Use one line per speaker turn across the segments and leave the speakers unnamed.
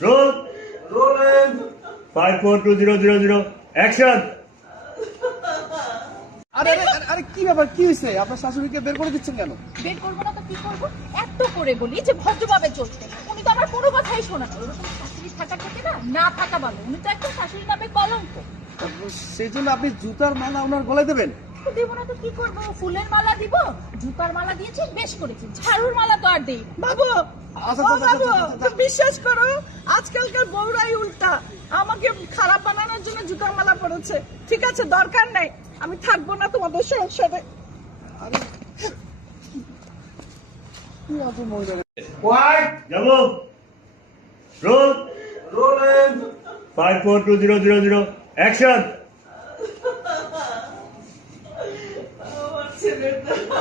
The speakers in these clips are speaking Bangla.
Roll
Rolling.
Five four two zero zero zero action
আরে আরে আরে, আরে কি ব্যাপার? কি হয়েছে? আপনার শাশুড়িকে বের করে দিচ্ছেন কেন?
বের করব না তো কি করব? এত করে বলি যে ভদ্রভাবে চলতে উনি তো আমার কোনো কথাই শোনা না। ওরকম শাশুড়ি থাকা থেকে না না থাকা ভালো। উনি তো একটা শাশুড়ি নামে কলঙ্ক।
সেই জন্য আপনি জুতার মালা ওনার গলায় দেবেন?
দেবো না তো কি করব? ফুলের মালা দিব জুতার মালা দিয়েছি বেশ করেছি। ঝাড়ুর মালা তো আর দিই
বাবু!
আচ্ছা,
ও
আচ্ছা,
বাবু
আচ্ছা।
বিশ্বাস করো আজকালকার বউরাই উল্টা। আমাকে খারাপ বানানোর জন্য জুতার মালা পড়েছে ঠিক আছে দরকার নেই। আমি থাকব না তোমাদের সংসারে।
আরে কি আছে মহিলা
Quiet.
যাব roll
Rolling.
Five four two zero zero zero action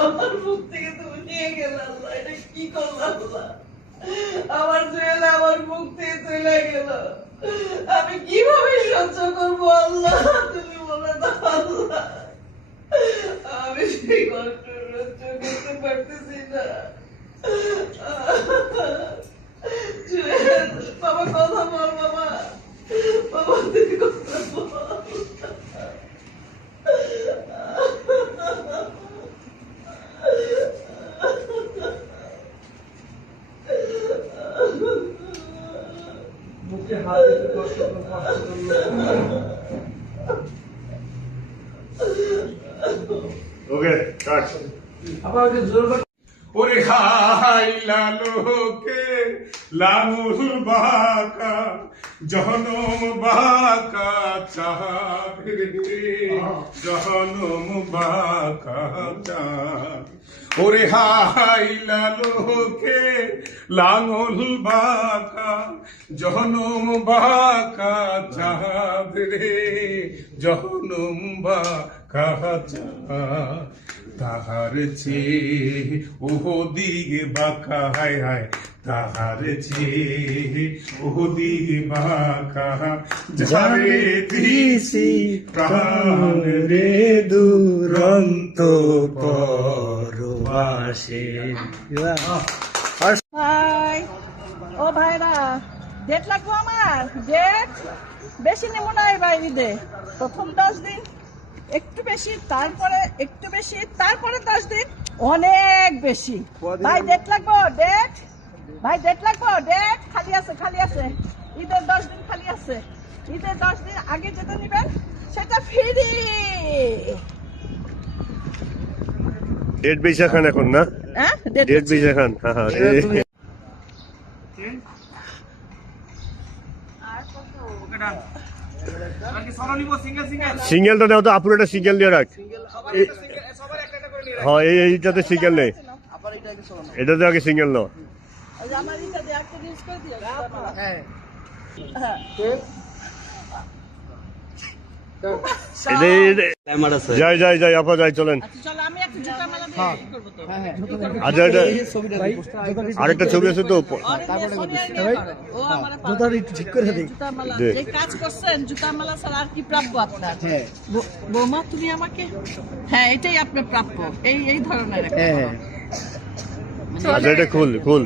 আমার মুখ থেকে তুমি নিয়ে গেল এটা কি করল আমার জুয়েল আমার মুখ থেকে চলে গেল। আমি কীভাবে সহ্য করব আল্লাহ? তুমি বলে দাও আল্লাহ। আমি সেই কষ্ট সহ্য করতে পারতেছি না বাবা কথা বল বাবা বাবা তুই কথা বল
মুখে হাত দিতে কষ্ট করে কষ্ট করল।
ওকে কাট
আবার ওকে জোর করে
ওরে হাই লালোকে লালুল বাকা, জহনম বাকা রে। জহনম বাকা চাঁদ ওরে হাই লালোকে, লাঙল বাকা, জহনম বাকা চাঁদ রে, জহনম বাকা চাঁদ। তাহার চে ওহো দিগে বাঁকা, হায় হায়, তাহার চে ওহো দিগে বাঁকা। যারে দিছি প্রাণ রে দুরন্ত
হাই ও ভাইরা ডেট লাগবো আমার? ডেট বেশি নেব না এবার ঈদে। প্রথম দশ দিন একটু বেশি তারপরে একটু বেশি তারপরে দশ দিন অনেক বেশি। ভাই ডেট লাগবো? ডেট ভাই ডেট লাগবো? ডেট খালি আছে খালি আছে। ঈদের দশ দিন খালি আছে। ঈদের দশ দিন আগে যেটা নিবেন সেটা ফ্রি
ডেট বেশা খান এখন না?
হ্যাঁ
ডেট বেশা খান হ্যাঁ হ্যাঁ সিঙ্গেলটা দেও তো আপুর একটা সিঙ্গেল দিয়ে রাখ। এই- হ্যাঁ এই এইটাতে সিঙ্গেল নেই।
আবার আগে
এটাতে সিঙ্গেল নাও।
হ্যাঁ।
হ্যাঁ।
যাই যাই যাই আপা যাই চলেন।
আচ্ছা একটা জুতা মেলা দিয়ে ই করব তো।
হ্যাঁ হ্যাঁ
আচ্ছা এটা আরেকটা ছবি আছে তো
ঠিক করে দিই
জুতা মালা।
দে।
যে কাজ করছেন জুতা মালা ছাড়া আর কি প্রাপ্য আপনার?
হ্যাঁ।
বৌমা তুমি আমাকে? হ্যাঁ এটাই আপনার প্রাপ্য। এই এই ধরনের।
হ্যাঁ হ্যাঁ।
আচ্ছা এটা খুল খুল।